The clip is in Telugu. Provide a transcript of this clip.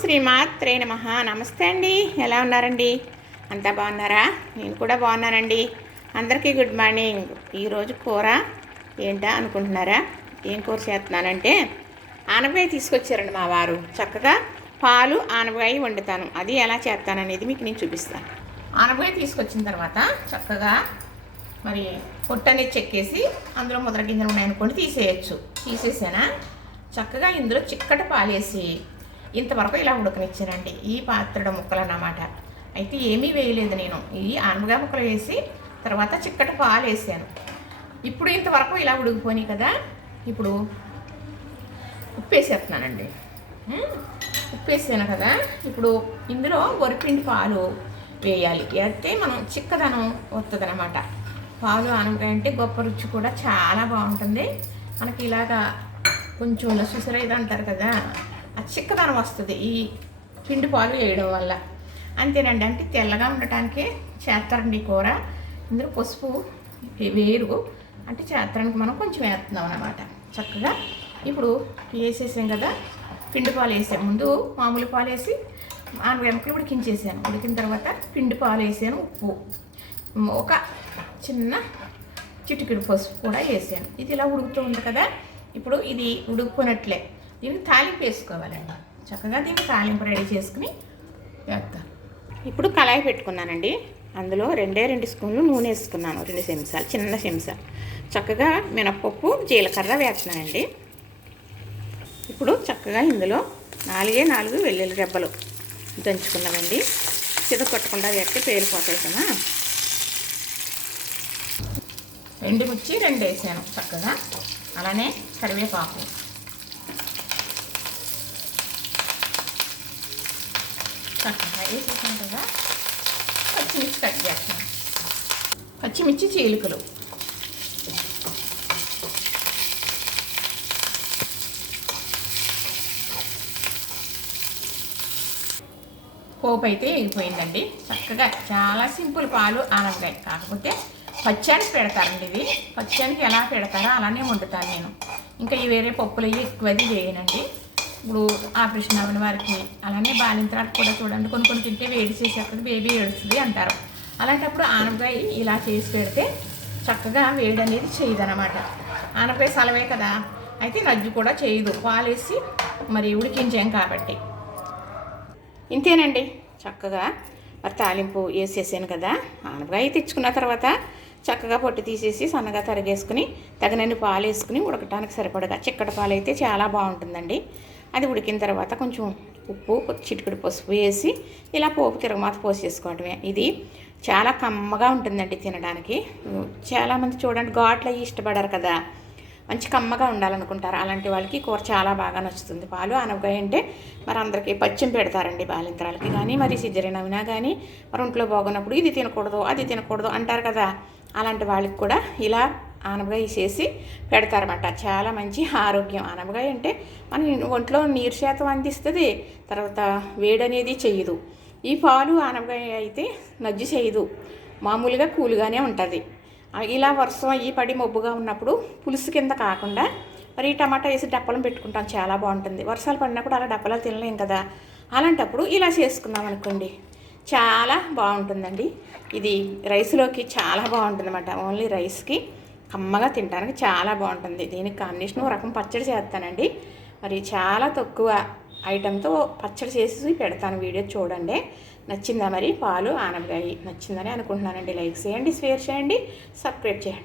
శ్రీమాత్రే నమ. నమస్తే అండి. ఎలా ఉన్నారండి? అంతా బాగున్నారా? నేను కూడా బాగున్నానండి. అందరికీ గుడ్ మార్నింగ్. ఈరోజు కూర ఏంటా అనుకుంటున్నారా? ఏం కూర చేస్తున్నానంటే ఆనపకాయ తీసుకొచ్చారండి మా వారు. చక్కగా పాలు ఆనపకాయ వండుతాను. అది ఎలా చేస్తాననేది మీకు నేను చూపిస్తాను. ఆనపకాయ తీసుకొచ్చిన తర్వాత చక్కగా మరి పొట్టనేది చెక్కేసి అందులో ముద్ర గింజలు ఉన్నాయనుకోండి తీసేయచ్చు. తీసేసానా? చక్కగా ఇందులో చిక్కటి పాలేసి ఇంతవరకు ఇలా ఉడకనిచ్చానండి. ఈ పాత్రడ ముక్కలు అన్నమాట. అయితే ఏమీ వేయలేదు నేను. ఈ ఆనగా ముక్కలు వేసి తర్వాత చిక్కటి పాలు వేసాను. ఇప్పుడు ఇంతవరకు ఇలా ఉడికిపోయినాయి కదా. ఇప్పుడు ఉప్పు వేసేస్తున్నానండి. ఉప్పు వేసాను కదా. ఇప్పుడు ఇందులో గొరిపిండి పాలు వేయాలి. వేస్తే మనం చిక్కదనం వస్తుంది అనమాట పాలు ఆనపకాయ అంటే గొప్ప రుచి కూడా చాలా బాగుంటుంది. మనకి ఇలాగా కొంచెం సుసరైదు అంటారు కదా. చిక్కదనం వస్తుంది ఈ పిండి పాలు వేయడం వల్ల. అంతేనండి. అంటే తెల్లగా ఉండటానికే చేస్తారండి కూర. ఇందులో పసుపు వేరు అంటే చేస్తానికి మనం కొంచెం వేస్తున్నాం అనమాట చక్కగా ఇప్పుడు వేసేసాం కదా పిండి పాలు వేసాం. ముందు మామూలు పాలు వేసి నాలుగు వెనకలు ఉడికించేసాను. ఉడికిన తర్వాత పిండి పాలు వేసాను ఉప్పు. ఒక చిన్న చిటికెడు పసుపు కూడా వేసాను. ఇది ఇలా ఉడుకుతూ ఉంది కదా. ఇప్పుడు ఇది ఉడుకుపోయినట్లే. దీనికి తాలింపు వేసుకోవాలండి. చక్కగా దీన్ని తాలింపు రెడీ చేసుకుని వేస్తాను ఇప్పుడు కళాయి పెట్టుకున్నానండి. అందులో రెండే రెండు స్పూన్లు నూనె వేసుకున్నాను రెండు చెంచాలు చిన్న చెంచా చక్కగా మినపప్పు జీలకర్ర వేస్తున్నానండి. ఇప్పుడు చక్కగా ఇందులో నాలుగే నాలుగు వెల్లుల్లి రెబ్బలు దంచుకున్నామండి చిద కొట్టకుండా వేస్తే పేలిపోతాయి కదా. ఎండుమిర్చి రెండు వేసాను చక్కగా. అలానే కరివేపాకు. చక్కగా వేసేసాను కదా పచ్చిమిర్చి కట్ చేస్తాను పచ్చిమిర్చి చీలికలు. పోపు అయితే ఎగిపోయిందండి చక్కగా చాలా సింపుల్ పాలు ఆనపకాయ కాకపోతే పచ్చానికి పెడతారండి ఇది పచ్చానికి ఎలా పెడతారో అలానే వండుతాను నేను. ఇంకా ఈ వేరే పప్పులు అవి ఎక్కువది చేయనండి ఇప్పుడు ఆపరేషన్ అవ్వని వారికి అలానే బాలింతరాలు కూడా చూడండి. కొన్ని కొన్ని తింటే వేడి చేసేస్తుంది బేబీ ఏడుస్తుంది అంటారు. అలాంటప్పుడు ఆనపకాయ ఇలా చేసి పెడితే చక్కగా వేడి అనేది చేయదనమాట ఆనపకాయ సలవే కదా. అయితే నజ్జు కూడా చేయదు. పాలేసి మరి ఉడికించాం కాబట్టి. ఇంతేనండి. చక్కగా మరి తాలింపు వేసేసాను కదా. ఆనపకాయ తెచ్చుకున్న తర్వాత చక్కగా పొట్టు తీసేసి సన్నగా తరిగేసుకుని తగినన్ని పాలు వేసుకుని ఉడకటానికి సరిపడగా. చిక్కటి పాలు అయితే చాలా బాగుంటుందండి. అది ఉడికిన తర్వాత కొంచెం ఉప్పు చిటికెడు పసుపు వేసి ఇలా పోపు తిరగమాత పోసేసుకోవడమే ఇది చాలా కమ్మగా ఉంటుందండి తినడానికి. చాలామంది చూడండి ఘాట్లు అవి కదా. మంచి కమ్మగా ఉండాలనుకుంటారు. అలాంటి వాళ్ళకి కూర చాలా బాగా నచ్చుతుంది. పాలు అనపకాయ అంటే మరి అందరికీ పచ్చిం పెడతారండి బాలింతరాలకి. కానీ మరి సిజరిన్ అయినా కానీ మరి ఒంట్లో బాగున్నప్పుడు ఇది తినకూడదు అది తినకూడదు అంటారు కదా. అలాంటి వాళ్ళకి కూడా ఇలా ఆనపకాయ చేసి పెడతారన్నమాట. చాలా మంచి ఆరోగ్యం. ఆనపకాయ అంటే మన ఒంట్లో నీరు శాతం అందిస్తుంది తర్వాత వేడనేది చెయ్యదు ఈ పాలు ఆనపకాయ అయితే నజ్జు చేయదు. మామూలుగా కూల్గానే ఉంటుంది. ఇలా వర్షం ఈ పడి మబ్బుగా ఉన్నప్పుడు పులుసు కింద కాకుండా మరి ఈ టమాటా వేసి డప్పలం పెట్టుకుంటాం. చాలా బాగుంటుంది. వర్షాలు పడినప్పుడు అలా డప్పలా తినలేం కదా. అలాంటప్పుడు ఇలా చేసుకున్నాం అనుకోండి. చాలా బాగుంటుందండి. ఇది రైస్లోకి చాలా బాగుంటుంది అన్నమాట ఓన్లీ రైస్కి కమ్మగా తినడానికి చాలా బాగుంటుంది. దీనికి కాంబినేషన్ ఒక రకం పచ్చడి చేస్తానండి. మరి చాలా తక్కువ ఐటెంతో పచ్చడి చేసి పెడతాను వీడియో చూడండి. నచ్చిందా మరి? పాలు ఆనపకాయ నచ్చిందని అనుకుంటున్నానండి. లైక్ చేయండి షేర్ చేయండి సబ్స్క్రైబ్ చేయండి.